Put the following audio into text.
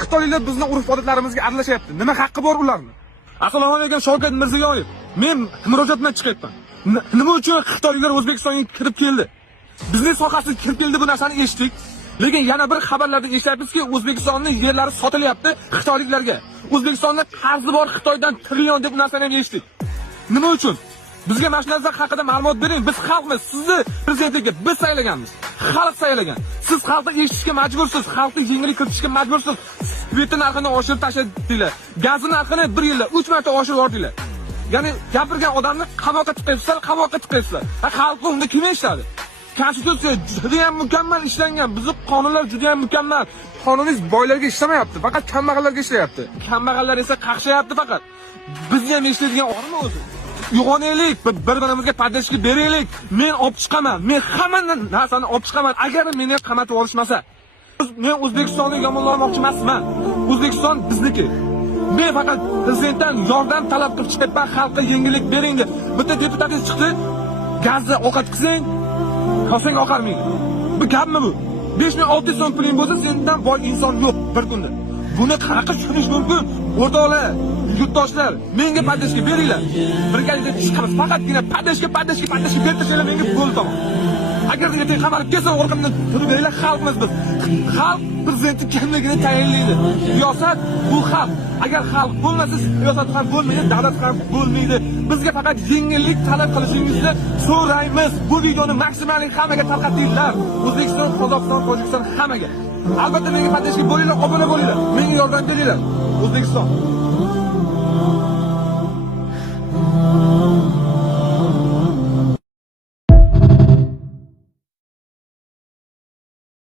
Xitoyliklar bizni urf-odatlarimizga aralashyapti. Nima haqqi bor ularning? Assalomu alaykum Shavkat Mirziyoyev. Men murojaat bilan chiqyapman. Nima uchun Xitoyliklar O'zbekistonga kirib keldi? Bizning sohasiga kirib keldi, bu narsani eshitdik. Lekin yana bir xabarlarda eshityapmizki, O'zbekistonning yerlari sotilyapti xitoyliklarga. O'zbekistonda qarzi bor Xitoydan trillion deb narsani ham eshitdik. Nima uchun? Bizga mana shu narsa haqida ma'lumot bering. Biz xalqmiz. Sizni prezidentlikka biz saylaganmiz. Xalq saylagan. Siz xalqni eshitishga majbursiz, xalqni yengillik kiritishga majbursiz. Sveti narxini oshirib tashladinglar. Gaz narxini 1 yilda 3 marta oshirib yubordinglar. Ya'ni gapirgan odamni qamoqqa tiqaysizlar. Xalq unda kim eshitadi? Konstitutsiya juda ham mukammal ishlangan. Bizning qonunlar juda ham mukammal. Qonunimiz boylarga ishlamayapti, faqat kambag'allarga ishlayapti. Kambag'allar esa qaqshayapti faqat. Bizni ham eshitadigan ormi o'zi? Uyg'onaylik, bir-birimizga podдержка beraylik. Men olib chiqaman. Men hamma narsani olib chiqaman agar meni qamatib olishmasa. Men O'zbekistonni yomonlamoqchi emasman. O'zbekiston bizniki. Men faqat prezidentdan yordam talab qilib chiqyapman, xalqqa yengillik bering deb. Bitta deputatingiz chiqdi, gazni ovqat qilsang, qolsang oqarmaydi. Bu gapmi bu? 5600 so'm puling bo'lsa, sendan boy inson yo'q bir kunda. Buni qanaqa tushunish mumkin? O'rtoqlar, yurtdoshlar, menga podдержка beringlar. Birgalikda chiqamiz. Faqatgina podдержка bertirishinglar menga bo'ldi tamom. Agar ertaga qamalib kelsa, orqamdan turib beringlar, xalqmiz biz. Xalq prezidenti kimligini tayinlaydi. Siyosat bu xalq. Agar xalq bo'lmasa, siyosat ham bo'lmaydi, davlat ham bo'lmaydi. Bizga faqat yengillik talab qilishingizni so'raymiz. Bu videoni maksimal hammaga tarqatinglar. O'zbekiston, Qozog'iston, Tojikiston hammaga. Albatta menga podдержка bo'linglar, obuna bo'linglar. Menga yordam beringlar. O'zbekiston